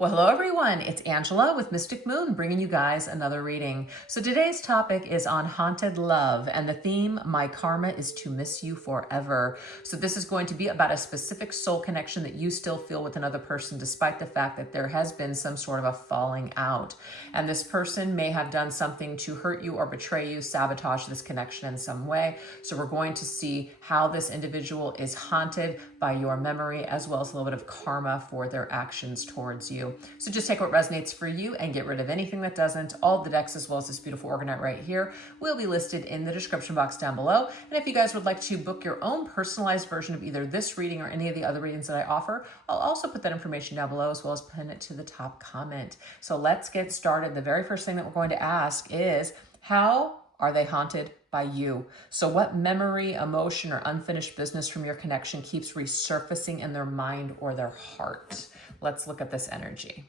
Well, hello everyone. It's Angela with Mystic Moon bringing you guys another reading. So today's topic is on haunted love and the theme, my karma is to miss you forever. So this is going to be about a specific soul connection that you still feel with another person despite the fact that there has been some sort of a falling out. And this person may have done something to hurt you or betray you, sabotage this connection in some way. So we're going to see how this individual is haunted by your memory as well as a little bit of karma for their actions towards you. So just take what resonates for you and get rid of anything that doesn't. All of the decks as well as this beautiful orgonite right here will be listed in the description box down below. And if you guys would like to book your own personalized version of either this reading or any of the other readings that I offer, I'll also put that information down below as well as pin it to the top comment. So let's get started. The very first thing that we're going to ask is, how are they haunted by you? So what memory, emotion, or unfinished business from your connection keeps resurfacing in their mind or their heart? Let's look at this energy.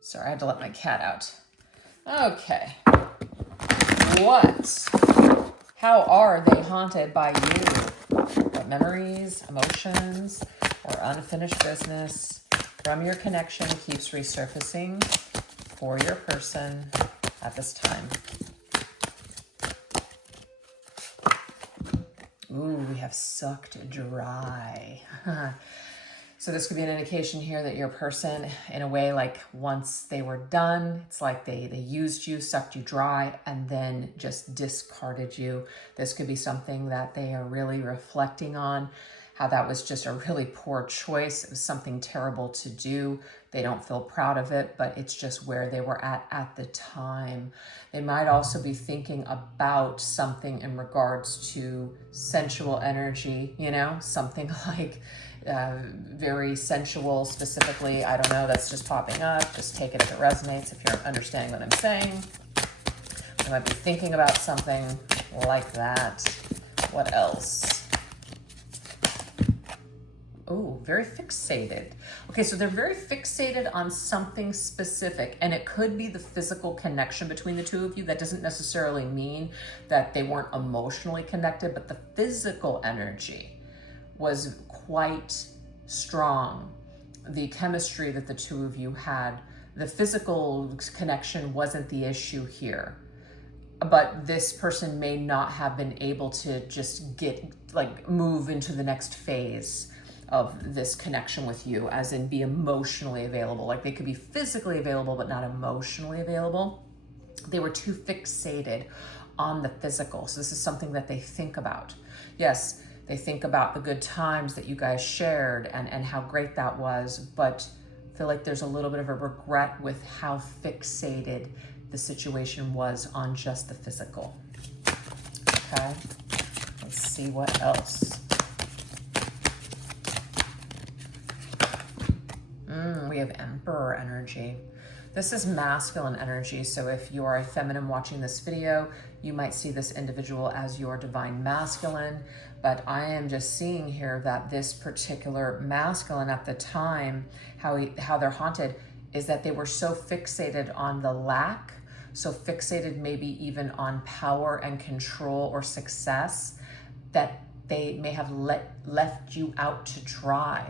Sorry, I had to let my cat out. Okay. How are they haunted by you? What memories, emotions, or unfinished business from your connection keeps resurfacing for your person at this time? Ooh, we have sucked dry. So this could be an indication here that your person, in a way, like once they were done, it's like they used you, sucked you dry, and then just discarded you. This could be something that they are really reflecting on, how that was just a really poor choice. It was something terrible to do. They don't feel proud of it, but it's just where they were at the time. They might also be thinking about something in regards to sensual energy, you know, something like very sensual specifically. I don't know, that's just popping up. Just take it if it resonates, if you're understanding what I'm saying. They might be thinking about something like that. What else? Oh, very fixated. Okay, so they're very fixated on something specific, and it could be the physical connection between the two of you. That doesn't necessarily mean that they weren't emotionally connected, but the physical energy was quite strong. The chemistry that the two of you had, the physical connection wasn't the issue here. But this person may not have been able to just move into the next phase of this connection with you, as in be emotionally available. Like they could be physically available, but not emotionally available. They were too fixated on the physical. So this is something that they think about. Yes, they think about the good times that you guys shared and how great that was, but I feel like there's a little bit of a regret with how fixated the situation was on just the physical. Okay, let's see what else. We have Emperor energy. This is masculine energy, so if you are a feminine watching this video, you might see this individual as your divine masculine, but I am just seeing here that this particular masculine at the time, how they're haunted, is that they were so fixated on the lack, so fixated maybe even on power and control or success, that they may have left you out to dry,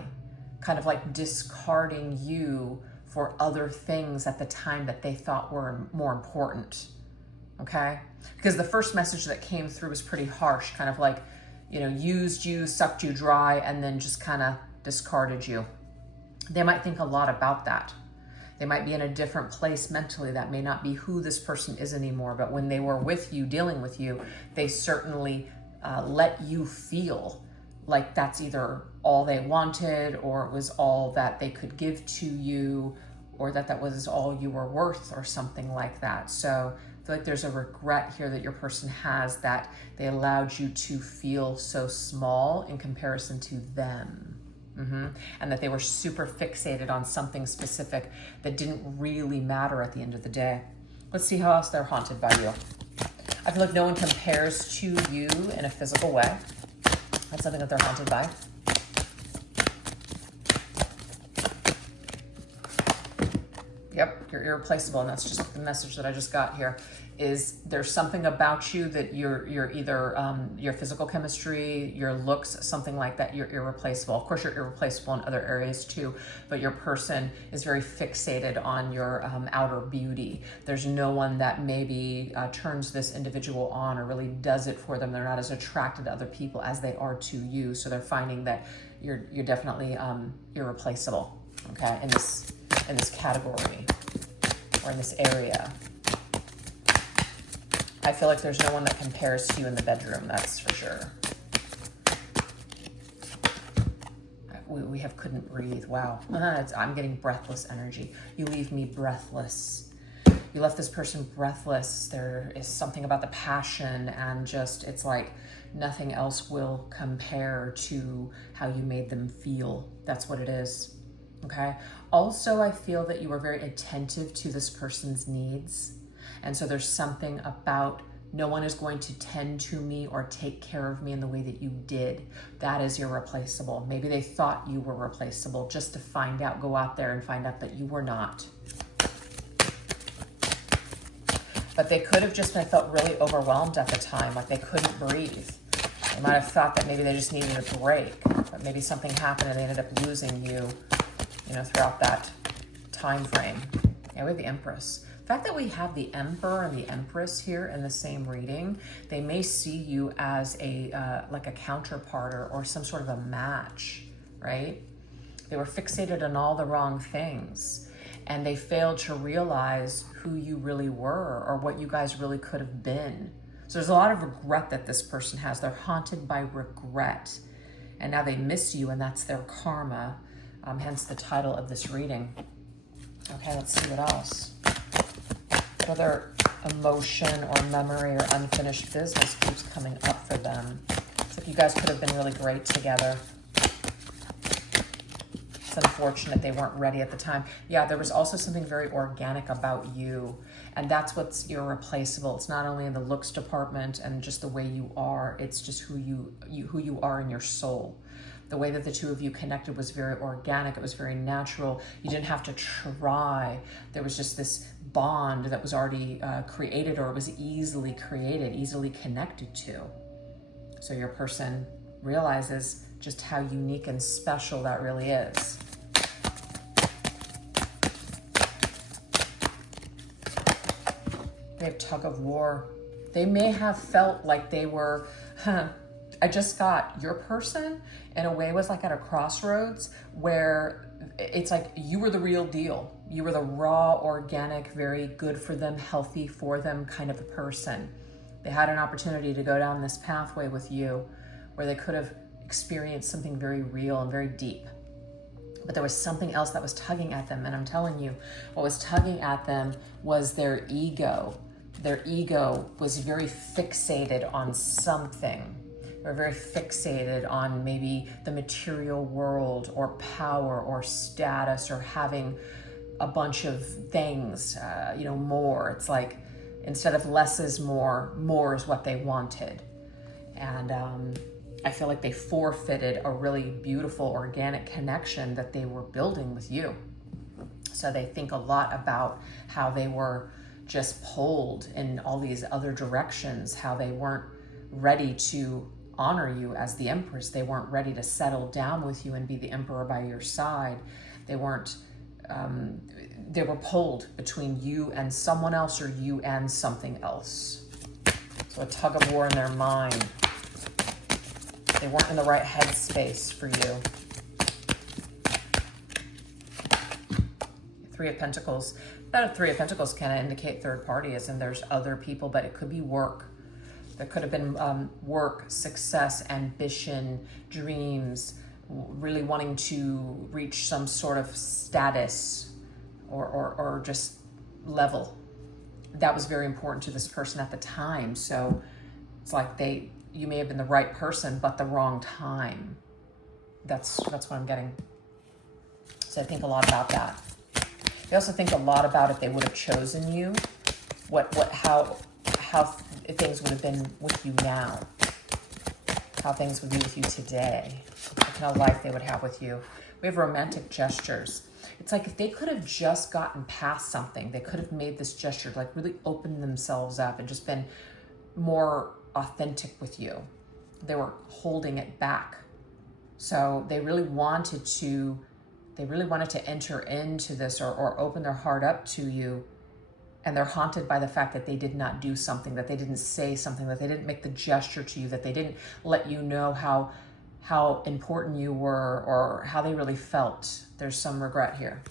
kind of like discarding you for other things at the time that they thought were more important, okay? Because the first message that came through was pretty harsh, kind of like, you know, used you, sucked you dry, and then just kind of discarded you. They might think a lot about that. They might be in a different place mentally. That may not be who this person is anymore, but when they were with you, dealing with you, they certainly let you feel like that's either all they wanted, or it was all that they could give to you, or that was all you were worth, or something like that. So I feel like there's a regret here that your person has, that they allowed you to feel so small in comparison to them. And that they were super fixated on something specific that didn't really matter at the end of the day. Let's see how else they're haunted by you. I feel like no one compares to you in a physical way. That's something that they're haunted by. Yep, you're irreplaceable, and that's just the message that I just got here. Is there's something about you that you're either your physical chemistry, your looks, something like that. You're irreplaceable. Of course, you're irreplaceable in other areas too, but your person is very fixated on your outer beauty. There's no one that maybe turns this individual on or really does it for them. They're not as attracted to other people as they are to you. So they're finding that you're definitely irreplaceable. Okay, in this category or in this area. I feel like there's no one that compares to you in the bedroom, that's for sure. We have couldn't breathe. Wow. I'm getting breathless energy. You leave me breathless. You left this person breathless. There is something about the passion and just, it's like nothing else will compare to how you made them feel. That's what it is. Okay. Also, I feel that you were very attentive to this person's needs. And so there's something about no one is going to tend to me or take care of me in the way that you did. That is irreplaceable. Maybe they thought you were replaceable just to find out, go out there and find out that you were not. But they could have just been felt really overwhelmed at the time, like they couldn't breathe. They might have thought that maybe they just needed a break, but maybe something happened and they ended up losing you, throughout that time frame. Yeah, we have the Empress. The fact that we have the Emperor and the Empress here in the same reading, they may see you as like a counterpart or some sort of a match, right? They were fixated on all the wrong things, and they failed to realize who you really were or what you guys really could have been. So there's a lot of regret that this person has. They're haunted by regret, and now they miss you, and that's their karma, hence the title of this reading. Okay, let's see what else. What other emotion or memory or unfinished business keeps coming up for them? It's like you guys could have been really great together. It's unfortunate they weren't ready at the time. Yeah, there was also something very organic about you, and that's what's irreplaceable. It's not only in the looks department and just the way you are, it's just who you are in your soul. The way that the two of you connected was very organic. It was very natural. You didn't have to try. There was just this bond that was already created, or it was easily created, easily connected to. So your person realizes just how unique and special that really is. They have tug of war. They may have felt like they were, I just got your person in a way was like at a crossroads where it's like you were the real deal. You were the raw, organic, very good for them, healthy for them kind of a person. They had an opportunity to go down this pathway with you where they could have experienced something very real and very deep. But there was something else that was tugging at them. And I'm telling you, what was tugging at them was their ego. Their ego was very fixated on something. They were very fixated on maybe the material world or power or status or having a bunch of things, more. It's like instead of less is more, more is what they wanted. And I feel like they forfeited a really beautiful organic connection that they were building with you. So they think a lot about how they were just pulled in all these other directions, how they weren't ready to honor you as the Empress. They weren't ready to settle down with you and be the Emperor by your side. They weren't, they were pulled between you and someone else or you and something else. So a tug of war in their mind. They weren't in the right headspace for you. Three of Pentacles. That Three of Pentacles can indicate third party, as in there's other people, but it could be work. There could have been work, success, ambition, dreams, really wanting to reach some sort of status or just level. That was very important to this person at the time. So it's like you may have been the right person, but the wrong time. That's what I'm getting. So I think a lot about that. I also think a lot about if they would have chosen you, how things would have been with you now, how things would be with you today, what kind of life they would have with you. We have romantic gestures. It's like if they could have just gotten past something, they could have made this gesture, like really opened themselves up and just been more authentic with you. They were holding it back. So they really wanted to enter into this or open their heart up to you. And they're haunted by the fact that they did not do something, that they didn't say something, that they didn't make the gesture to you, that they didn't let you know how important you were or how they really felt. There's some regret here.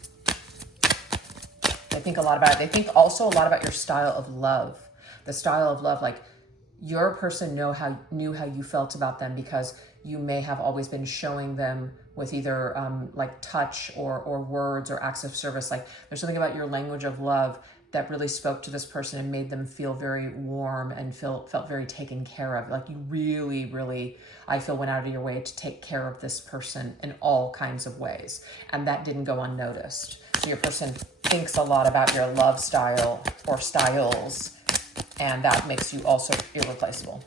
They think a lot about it. They think also a lot about your style of love. The style of love, like your person knew how you felt about them because you may have always been showing them with either like touch or words or acts of service. Like there's something about your language of love that really spoke to this person and made them feel very warm and felt very taken care of. Like you really, really, I feel, went out of your way to take care of this person in all kinds of ways. And that didn't go unnoticed. So your person thinks a lot about your love style or styles, and that makes you also irreplaceable.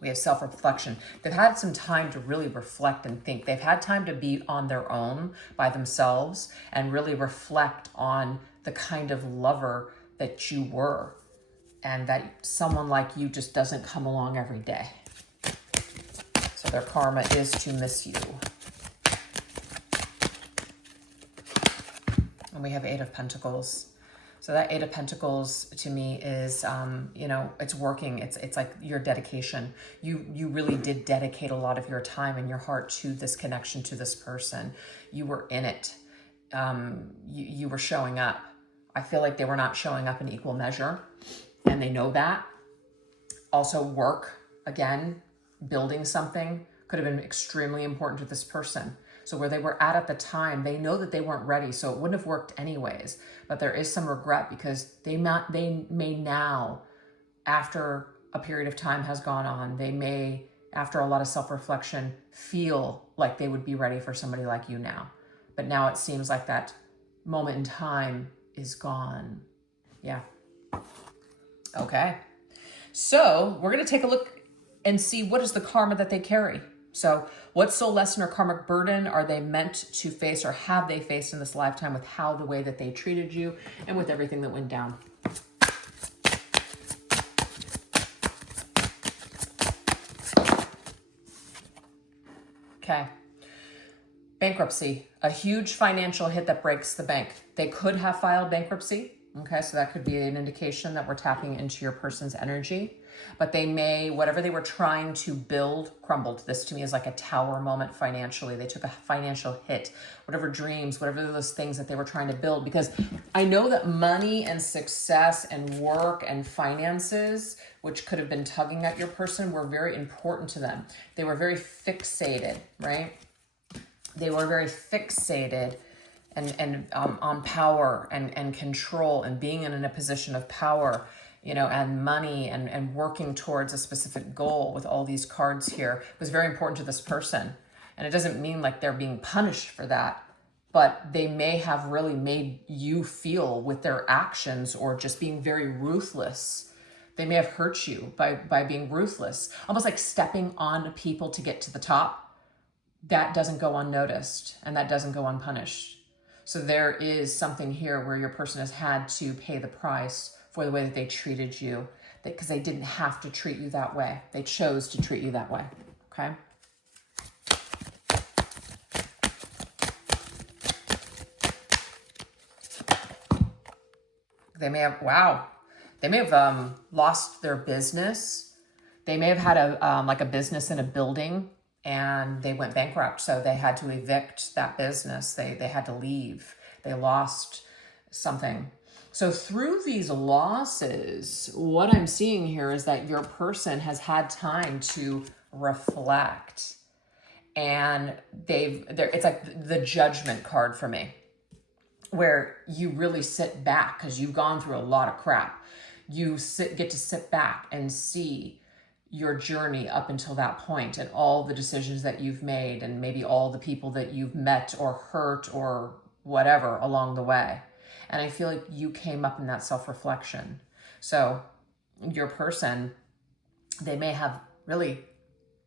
We have self-reflection. They've had some time to really reflect and think. They've had time to be on their own by themselves and really reflect on the kind of lover that you were, and that someone like you just doesn't come along every day. So their karma is to miss you. And we have Eight of Pentacles. So that Eight of Pentacles to me is, it's working. It's like your dedication. You really did dedicate a lot of your time and your heart to this connection, to this person. You were in it. You were showing up. I feel like they were not showing up in equal measure, and they know that. Also work, again, building something could have been extremely important to this person. So where they were at the time, they know that they weren't ready, so it wouldn't have worked anyways. But there is some regret because they may now, after a period of time has gone on, they may, after a lot of self-reflection, feel like they would be ready for somebody like you now. But now it seems like that moment in time is gone. Yeah. Okay. So we're going to take a look and see what is the karma that they carry. So what soul lesson or karmic burden are they meant to face, or have they faced in this lifetime with the way that they treated you and with everything that went down? Okay. Bankruptcy, a huge financial hit that breaks the bank. They could have filed bankruptcy. Okay, so that could be an indication that we're tapping into your person's energy. But they may, whatever they were trying to build, crumbled. This to me is like a tower moment financially. They took a financial hit. Whatever dreams, whatever those things that they were trying to build. Because I know that money and success and work and finances, which could have been tugging at your person, were very important to them. They were very fixated, right? They were very fixated and on power and control and being in a position of power, and money and working towards a specific goal with all these cards here was very important to this person. And it doesn't mean like they're being punished for that, but they may have really made you feel with their actions or just being very ruthless. They may have hurt you by being ruthless, almost like stepping on people to get to the top. That doesn't go unnoticed and that doesn't go unpunished. So there is something here where your person has had to pay the price for the way that they treated you, because they didn't have to treat you that way. They chose to treat you that way, okay? They may have, lost their business. They may have had a business in a building and they went bankrupt. So they had to evict that business. They had to leave. They lost something. So through these losses, what I'm seeing here is that your person has had time to reflect, and it's like the judgment card for me, where you really sit back because you've gone through a lot of crap. You get to sit back and see your journey up until that point and all the decisions that you've made and maybe all the people that you've met or hurt or whatever along the way. And I feel like you came up in that self-reflection. So your person, they may have really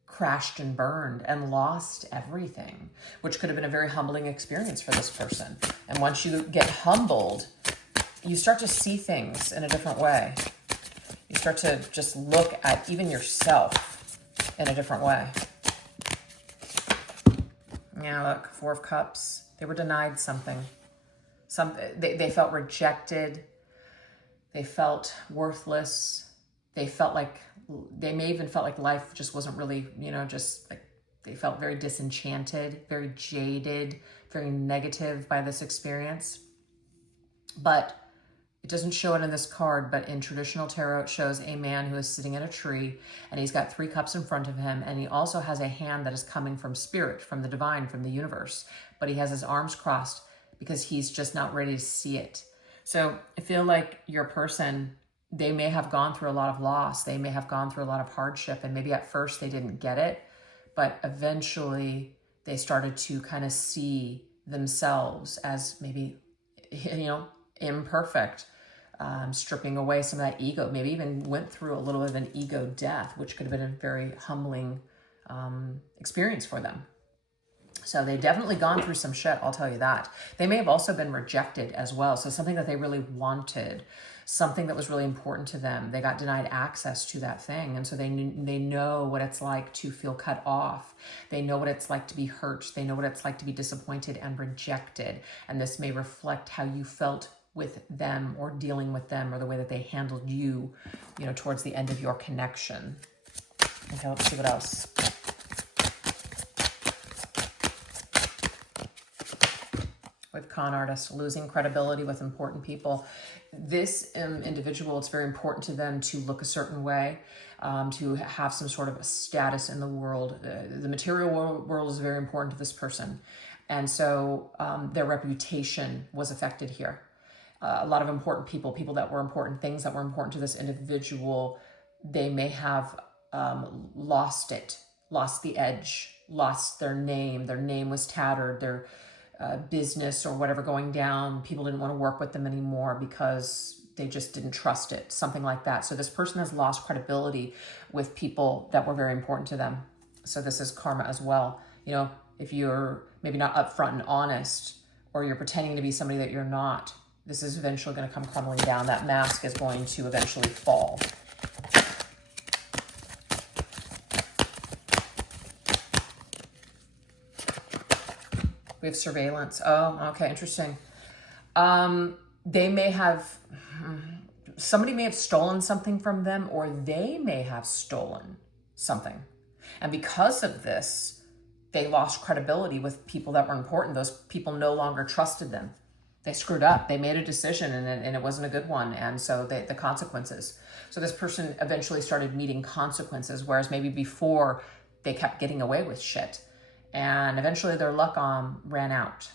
crashed and burned and lost everything, which could have been a very humbling experience for this person. And once you get humbled, you start to see things in a different way. You start to just look at even yourself in a different way. Yeah, look, Four of Cups. They were denied something. They felt rejected. They felt worthless. They may even felt like life just wasn't really, just like they felt very disenchanted, very jaded, very negative by this experience. But it doesn't show it in this card, but in traditional tarot, it shows a man who is sitting in a tree, and he's got 3 cups in front of him, and he also has a hand that is coming from spirit, from the divine, from the universe, but he has his arms crossed because he's just not ready to see it. So I feel like your person, they may have gone through a lot of loss, they may have gone through a lot of hardship, and maybe at first they didn't get it, but eventually they started to kind of see themselves as maybe, imperfect, stripping away some of that ego, maybe even went through a little bit of an ego death, which could have been a very humbling experience for them. So they've definitely gone through some shit, I'll tell you that. They may have also been rejected as well. So something that they really wanted, something that was really important to them, they got denied access to that thing. And so they know what it's like to feel cut off. They know what it's like to be hurt. They know what it's like to be disappointed and rejected. And this may reflect how you felt with them or dealing with them, or the way that they handled you, towards the end of your connection. Okay, let's see what else. With con artists, losing credibility with important people. This individual, it's very important to them to look a certain way, to have some sort of a status in the world. The material world is very important to this person. And so their reputation was affected here. A lot of important people that were important, things that were important to this individual, they may have lost it, lost the edge, lost their name. Their name was tattered, their business or whatever going down. People didn't want to work with them anymore because they just didn't trust it, something like that. So this person has lost credibility with people that were very important to them. So this is karma as well. If you're maybe not upfront and honest, or you're pretending to be somebody that you're not, this is eventually going to come crumbling down. That mask is going to eventually fall. We have surveillance. Oh, okay, interesting. Somebody may have stolen something from them, or they may have stolen something. And because of this, they lost credibility with people that were important. Those people no longer trusted them. They screwed up. They made a decision and it wasn't a good one. And so the consequences. So this person eventually started meeting consequences, whereas maybe before they kept getting away with shit. And eventually their luck ran out.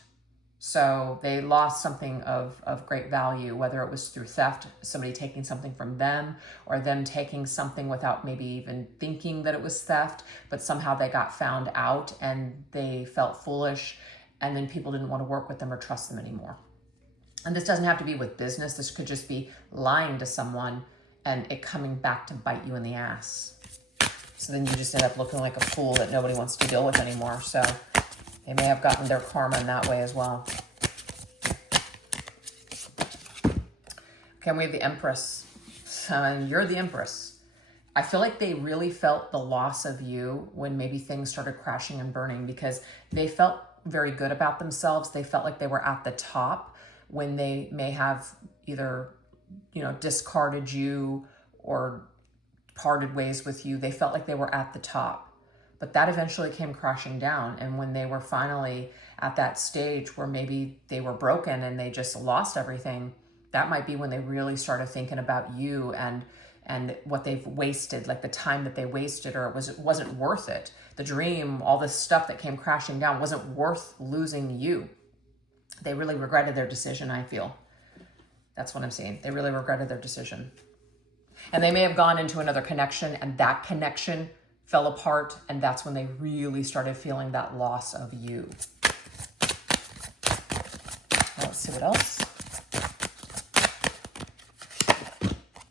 So they lost something of great value, whether it was through theft, somebody taking something from them, or them taking something without maybe even thinking that it was theft, but somehow they got found out and they felt foolish, and then people didn't want to work with them or trust them anymore. And this doesn't have to be with business. This could just be lying to someone and it coming back to bite you in the ass. So then you just end up looking like a fool that nobody wants to deal with anymore. So they may have gotten their karma in that way as well. Okay, we have the Empress. You're the Empress. I feel like they really felt the loss of you when maybe things started crashing and burning, because they felt very good about themselves. They felt like they were at the top when they may have either, discarded you or parted ways with you. They felt like they were at the top, but that eventually came crashing down. And when they were finally at that stage where maybe they were broken and they just lost everything, that might be when they really started thinking about you and what they've wasted, like the time that they wasted, or it wasn't worth it. The dream, all this stuff that came crashing down wasn't worth losing you. They really regretted their decision, I feel. That's what I'm seeing. They really regretted their decision. And they may have gone into another connection, and that connection fell apart, and that's when they really started feeling that loss of you. Now let's see what else.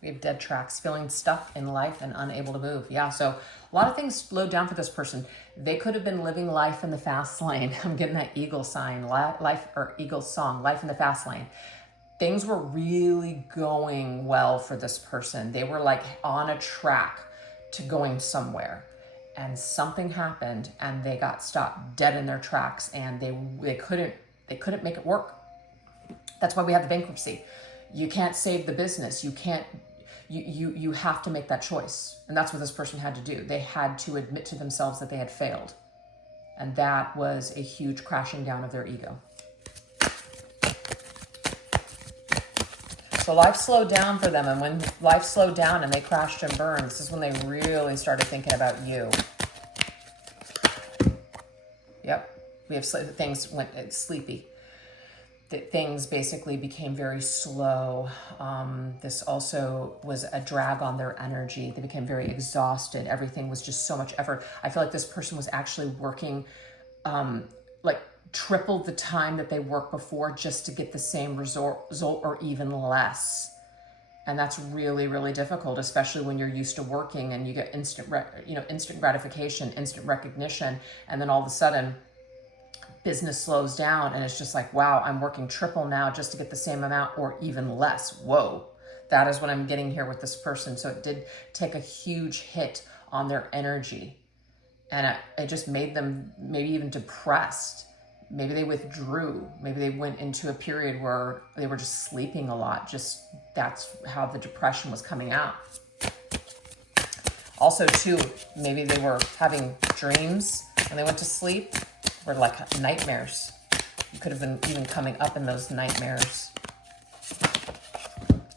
We have dead tracks, feeling stuck in life and unable to move. Yeah, so a lot of things slowed down for this person. They could have been living life in the fast lane. I'm getting that eagle sign, life, or eagle song, life in the fast lane. Things were really going well for this person. They were like on a track to going somewhere, and something happened and they got stopped dead in their tracks, and they couldn't make it work. That's why we have the bankruptcy. You can't save the business. You have to make that choice. And that's what this person had to do. They had to admit to themselves that they had failed. And that was a huge crashing down of their ego. So life slowed down for them. And when life slowed down and they crashed and burned, this is when they really started thinking about you. Yep. We have things went sleepy. Things basically became very slow. This also was a drag on their energy. They became very exhausted. Everything was just so much effort. I feel like this person was actually working like triple the time that they worked before just to get the same result or even less. And that's really, really difficult, especially when you're used to working and you get instant gratification, instant recognition, and then all of a sudden business slows down and it's just like, wow, I'm working triple now just to get the same amount or even less. Whoa, that is what I'm getting here with this person. So it did take a huge hit on their energy, and it just made them maybe even depressed. Maybe they withdrew. Maybe they went into a period where they were just sleeping a lot. Just that's how the depression was coming out. Also too, maybe they were having dreams and they went to sleep. Were like nightmares. You could have been even coming up in those nightmares.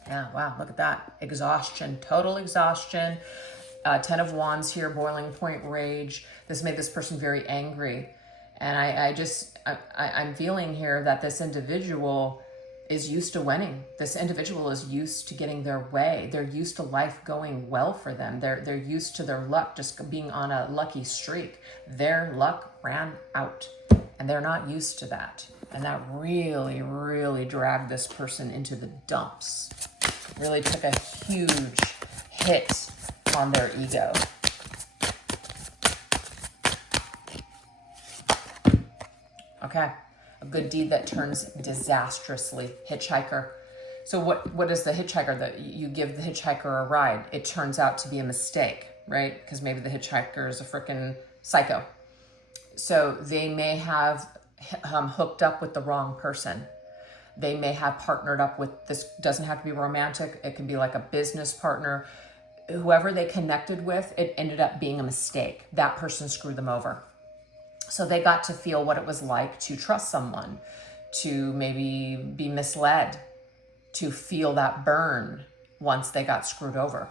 Yeah, wow, look at that. Exhaustion, total exhaustion. 10 of Wands here, boiling point rage. This made this person very angry. And I'm feeling here that this individual is used to winning. This individual is used to getting their way. They're used to life going well for them. They're used to their luck just being on a lucky streak. Their luck ran out and they're not used to that. And that really, really dragged this person into the dumps. Really took a huge hit on their ego. Okay. A good deed that turns disastrously. Hitchhiker. So what is the hitchhiker? That you give the hitchhiker a ride. It turns out to be a mistake, right? Because maybe the hitchhiker is a freaking psycho. So they may have hooked up with the wrong person. They may have partnered up with, this doesn't have to be romantic. It can be like a business partner. Whoever they connected with, it ended up being a mistake. That person screwed them over. So they got to feel what it was like to trust someone, to maybe be misled, to feel that burn once they got screwed over.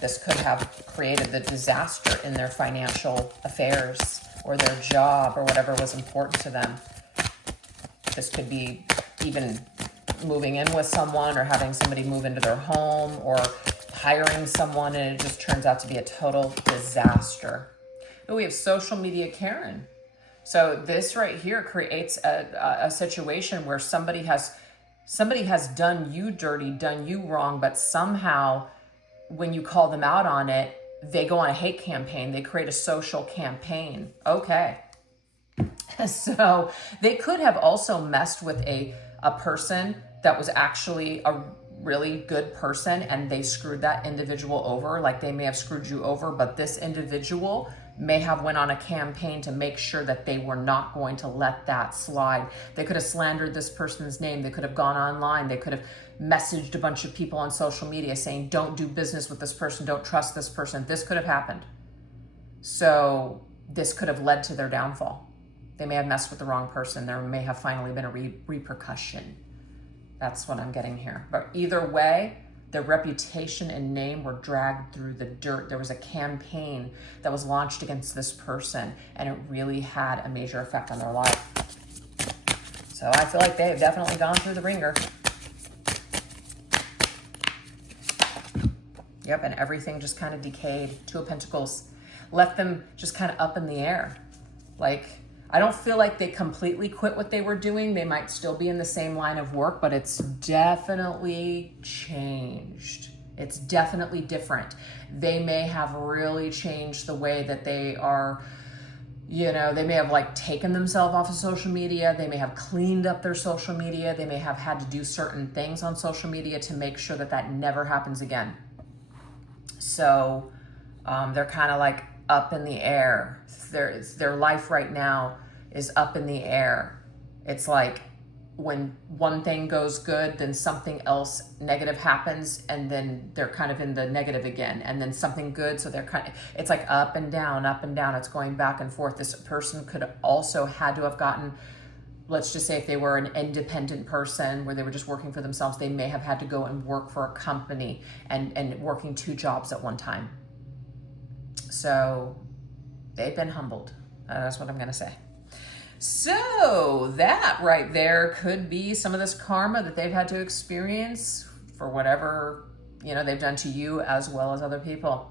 This could have created the disaster in their financial affairs or their job or whatever was important to them. This could be even moving in with someone or having somebody move into their home or hiring someone, and it just turns out to be a total disaster. Oh, we have social media Karen. So this right here creates a situation where somebody has done you dirty, done you wrong, but somehow when you call them out on it, they go on a hate campaign. They create a social campaign. Okay. So they could have also messed with a person that was actually a really good person, and they screwed that individual over. Like they may have screwed you over, but this individual may have went on a campaign to make sure that they were not going to let that slide. They could have slandered this person's name. They could have gone online. They could have messaged a bunch of people on social media saying, don't do business with this person. Don't trust this person. This could have happened. So this could have led to their downfall. They may have messed with the wrong person. There may have finally been a repercussion. That's what I'm getting here. But either way, their reputation and name were dragged through the dirt. There was a campaign that was launched against this person, and it really had a major effect on their life. So I feel like they've definitely gone through the ringer. Yep, and everything just kind of decayed. Two of Pentacles left them just kind of up in the air. Like, I don't feel like they completely quit what they were doing. They might still be in the same line of work, but it's definitely changed. It's definitely different. They may have really changed the way that they are, you know, they may have like taken themselves off of social media. They may have cleaned up their social media. They may have had to do certain things on social media to make sure that that never happens again. So they're kind of like up in the air. Their life right now is up in the air. It's like when one thing goes good, then something else negative happens, and then they're kind of in the negative again, and then something good, so they're kind of, it's like up and down, up and down. It's going back and forth. This person could also had to have gotten, let's just say if they were an independent person where they were just working for themselves, they may have had to go and work for a company and working 2 jobs at one time. So they've been humbled. That's what I'm going to say. So that right there could be some of this karma that they've had to experience for whatever, you know, they've done to you as well as other people.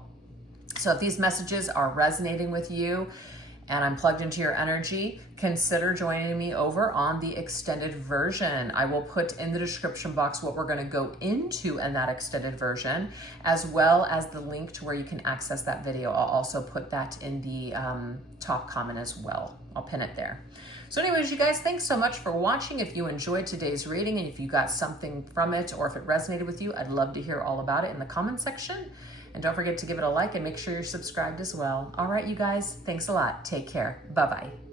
So if these messages are resonating with you and I'm plugged into your energy, consider joining me over on the extended version. I will put in the description box what we're going to go into in that extended version, as well as the link to where you can access that video. I'll also put that in the top comment as well. I'll pin it there. So anyways, you guys, thanks so much for watching. If you enjoyed today's reading and if you got something from it or if it resonated with you, I'd love to hear all about it in the comment section. And don't forget to give it a like and make sure you're subscribed as well. All right, you guys, thanks a lot. Take care. Bye-bye.